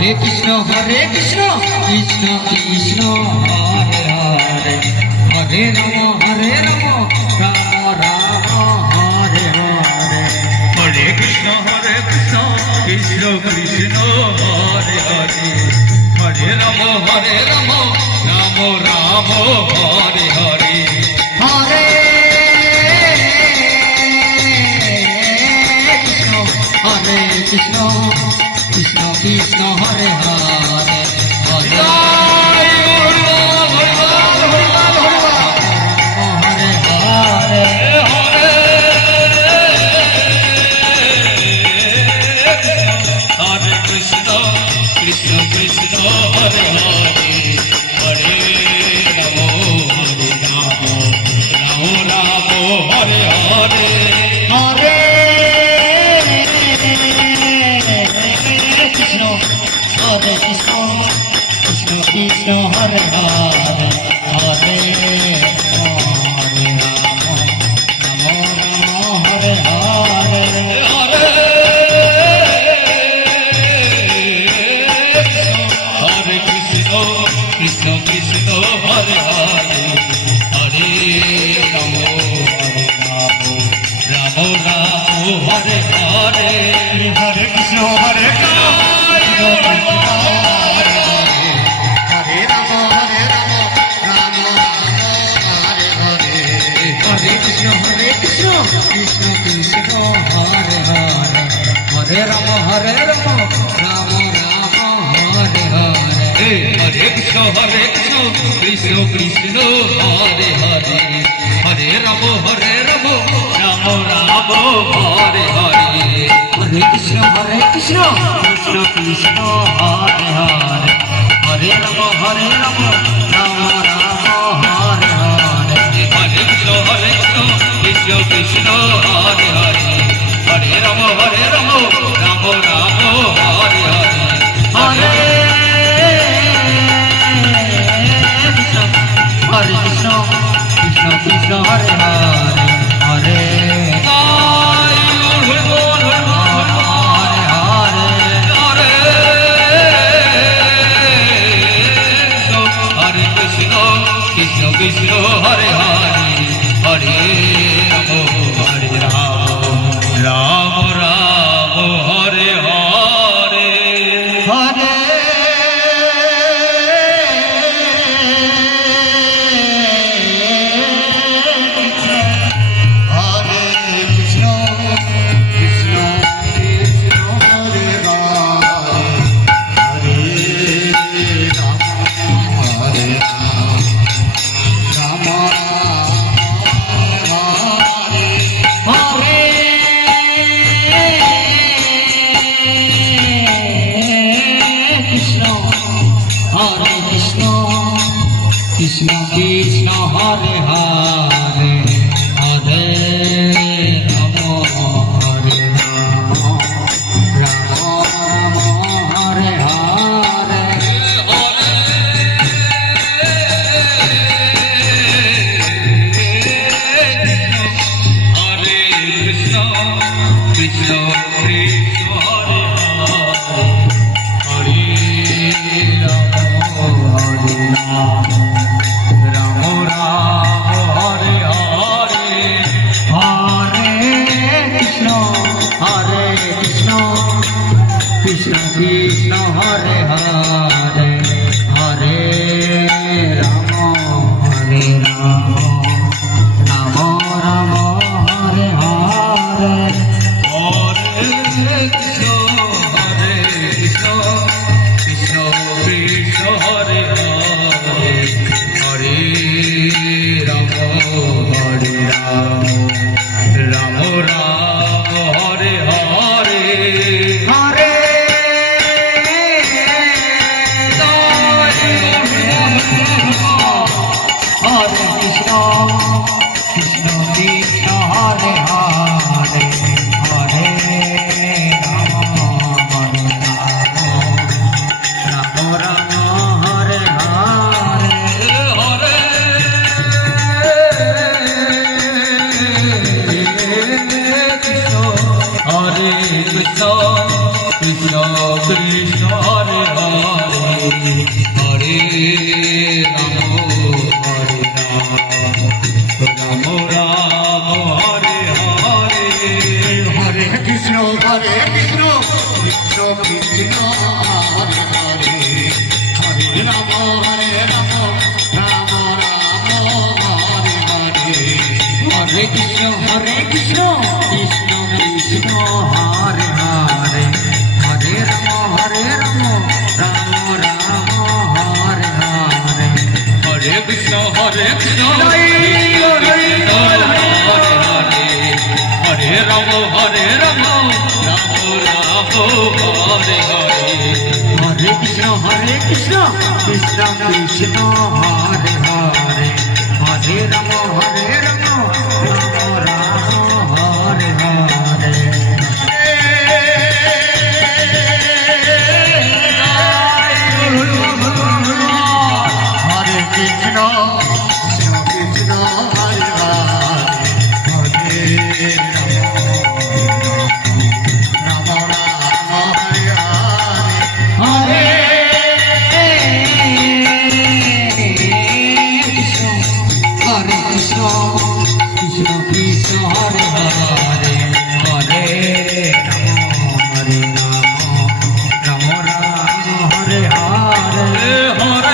Krishna Krishna Krishna Hare Hare Hare Ram Ram Ram Hare Hare Hare Krishna Krishna Krishna Hare Hare Hare Ram Ram Ram Hare Hare Hare Krishna Krishna Krishna Hare Hare Hare Krishna Krishna Hare Hare Hare Ram Ram Hare Hare Hare Krishna Krishna Krishna Hare Hare Hare Hare Hare Hare Krishna Krishna Krishna Hare Hare Hare Ram Ram Hare Hare Hare Krishna Hare Krishna Krishna Hare Hare Hare Ram Ram Hare Hare Hare Krishna Krishna Krishna Hare Hare Hare Ram Ram Hare Hare Hare Krishna Krishna Krishna Hare Hare Hare Ram Ram Hare Hare Hare Krishna Krishna Krishna Hare Hare Hare Ram Ram Hare Hare Hare Krishna Krishna Hare Hare Hare Krishna Krishna Hare Hare Hare Ram Ram Hare Hare Hare Hare Krishna Krishna Krishna Hare Hare Hare Ram Hare Ram Hare Krishna Krishna Krishna Hare Hare Hare Ram Ram Hare Hare Hare Krishna Krishna Krishna Hare Hare Hare Ram Hare Hare Hare Krishna Krishna Krishna Hare Hare Hare Ram Ram Ram Hare Hare Hare Krishna Krishna Krishna Krishna Hare Hare Hare Ram Ram Hare Hare Hare Krishna Hare Hare Hare Ram Hare Ram Ram Hare Hare Hare Krishna Krishna Krishna Hare Hare Hare Ram Ram Ram Hare Hare Hare Krishna Krishna Krishna Hare Hare Hare Ram Ram Ram Hare Hare Hare Krishna Krishna Hare Hare Hare Ram Ram Ram Hare Hare Hare Krishna Krishna Krishna Hare Hare Hare Ram Ram Ram Hare Hare Hare Krishna Krishna Hare Hare Hare Ram Ram Hare Hare Hare Krishna Krishna Krishna Hare Hare Hare Ram Ram Ram Hare Hare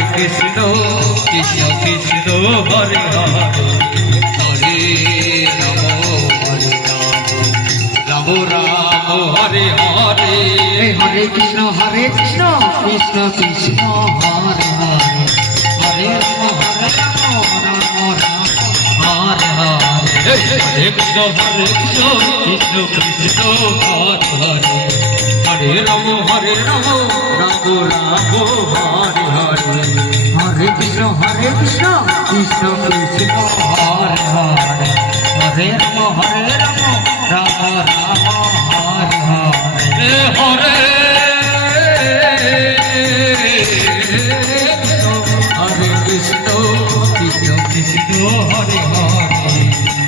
Hare Krishna Krishna Krishna Hare Hare Hare Ram Ram Ram Hare Hare Hare Krishna Krishna Krishna Hare Hare Hare Ram Ram Hare Hare Hare Krishna Krishna Krishna Hare Hare Hare Ram Ram Ram Hare Hare Hare Krishna Krishna Krishna Hare Hare Hare Ram Ram Ram Hare Hare Hare Hare Krishna Krishna Krishna Hare Hare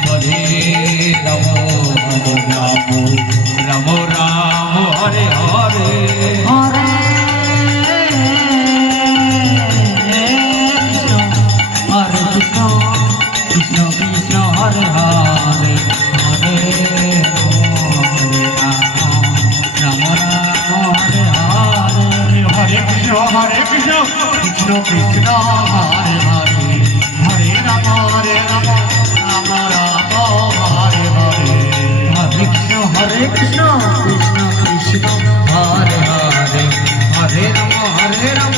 Hare Ram Ram Ram Hare Hare Hare Hare Krishna Krishna Krishna Hare Hare Hare Ram Ram Hare Hare Hare Krishna Krishna Krishna Hare Hare Hare Ram Ram Ram Hare Hare Hare Krishna Krishna Krishna Hare Hare Hare Ram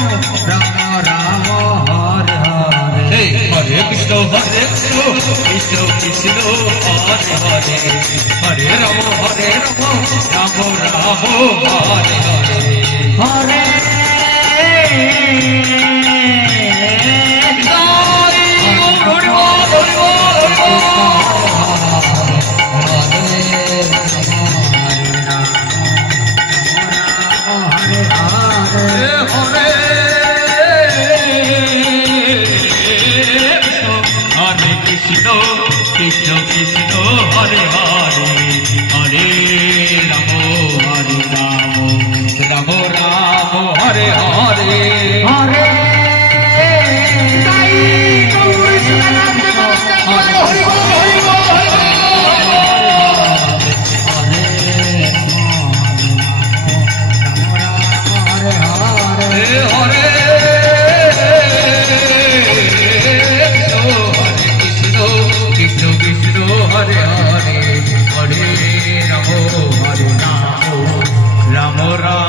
Ram Ram Hare Hare Hare Krishna Krishna Krishna Hare Hare Hare Ram Ram Ram Hare Hare Hare Hare Krishna Krishna Krishna Hare Hare Hare Ram Ram Ram Hare Hare Hare Hare Krishna Krishna Krishna Hare Hare Hare Ram Ram Ram